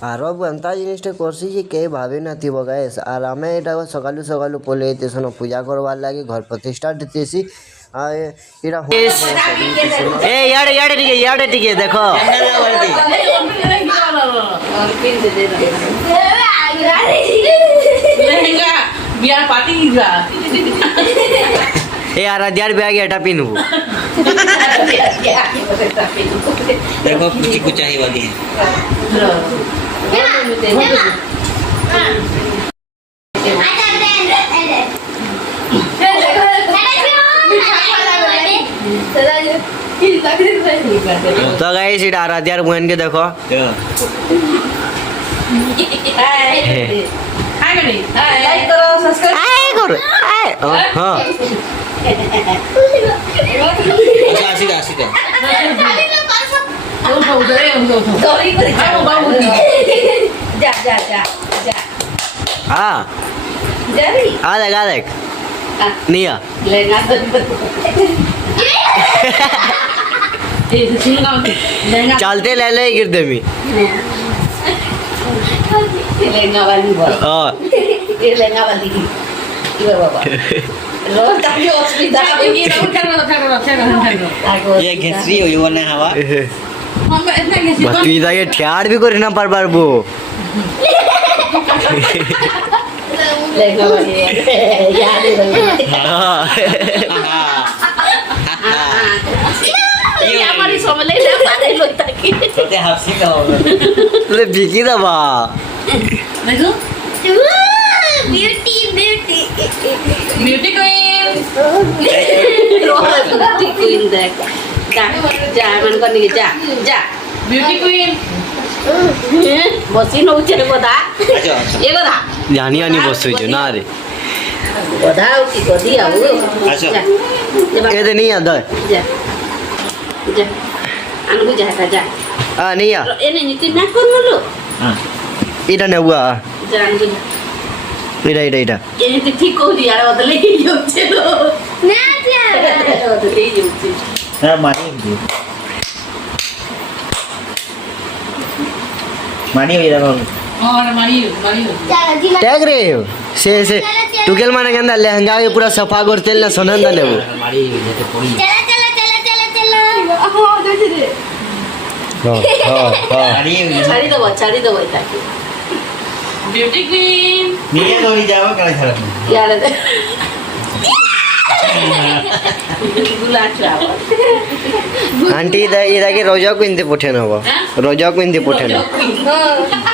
আর বাবু এমতা জিনিসটা করছি যে কেউ ভাবি নথিব গাইস আর আমি এটা সকালু সকালু পলে যেতেছন পূজা করবার লাগে ঘর প্রতিষ্ঠা দিতেছি আর এটা এ ইয়াড়ে টিকে দেখো বিয়ার পার্টি এ আরাধ্যার ব্যাগ এটা পিনবো देखो कुछ कुछ चाहिए वाली है তো গাইস এটা আরাধ্যার বোনকে দেখো লাইক করো সাবস্ক্রাইব আয় করো আয় হ্যাঁ अच्छा सीधा सीधा সরি করে বাবু যা যা যা যা হ্যাঁ যাবি आ देख निया লেঙ্গা এই শুন গাও লেঙ্গা चलते ले ले गिर दे मी লেঙ্গা वाली বল हाँ ये লেঙ্গা वाली কি বাবা रोज काफी অসুবিধা হবে কি ये घिसरी हुई वो नहीं हवा মামা এত গেছি তুই তাকে ঠেয়ার भी করে না পারবো লেঙ্গা वाली याद है ये हमारी समले ना पारे लोग ताकि तो हफ्सी का होगा তুই বিকি দাবা देखो beauty beauty beauty queen beauty queen देख जा जा मन को नहीं जा जा ब्यूटी क्वीन बसी न उचले गोदा अच्छा अच्छा ये गोदा জানি আনি বসুইছো না রে गोदा की गोदी आओ अच्छा। এতে নিয়া দয় जा जा अनु जा जा নিয়া ये नहीं तीन ना कर लो हाँ এটা নেবুয়া जा अनु এটা ये नहीं ठीक हो दिया रे बदले ही जो चलो ना जा बदले ही जो चलो हाँ मानी हुई मानी हुई देखो और मारी चलो जिला ট্যাগ রে সে টুকেল মানে কেন লেহেঙ্গা के पूरा सफा করতেল না সোনন্দা নেবো मारी हुई जैसे पूरी चलो चलो चलो चलो चलो हां दे दे হ্যাঁ मारी हुई छाड़ी दो ताकि ब्यूटी क्वीन नीचे थोड़ी जाओ क्या खराब यार गुला चाव আন্টি ইদাকে রোজা কিনতে পঠে নেবো রোজা কিনতে পঠে নেবো हां